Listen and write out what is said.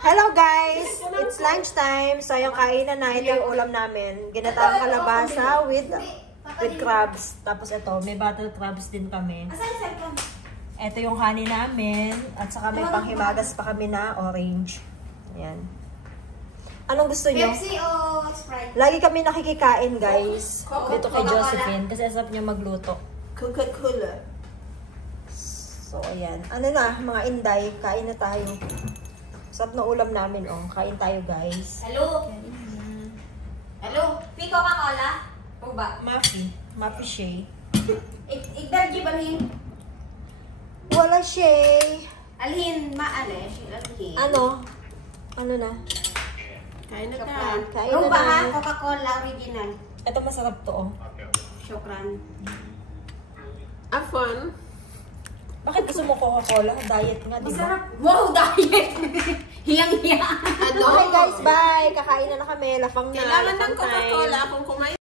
Hello guys! It's lunchtime. So yung kainan na, ito yung ulam namin. Ginataang kalabasa with crabs. Tapos ito, may butter crabs din kami. Ito yung honey namin. At saka may panghimagas pa kami na orange. Ayan. Anong gusto nyo? Pepsi o Sprite? Lagi kami nakikikain guys. Dito kay Josephine. Kasi asap niya magluto. Coca-Cola. So, ayan. Ano na, mga inday, kain na tayo. Sarap na ulam namin, oh. Kain tayo, guys. Hello? Hello? Pi Coca-Cola? O ba? Mapi. Mapi Shay. Igdargi balhin. Wala Shay. Alhin, maale. Alhin. Ano? Ano na? Kain na ka. Kain na ba ha? na. Coca-Cola original. Ito masarap to, oh. Shukran. Afon. Bakit gusto mo Coca-Cola? Diet nga, di ba? Masarap. Wow, diet! Hiyang-hiya. Ano? Okay, guys, bye! Kakain na kami. Lafang na. Kailangan ng lafang time. Coca-Cola kung kumain.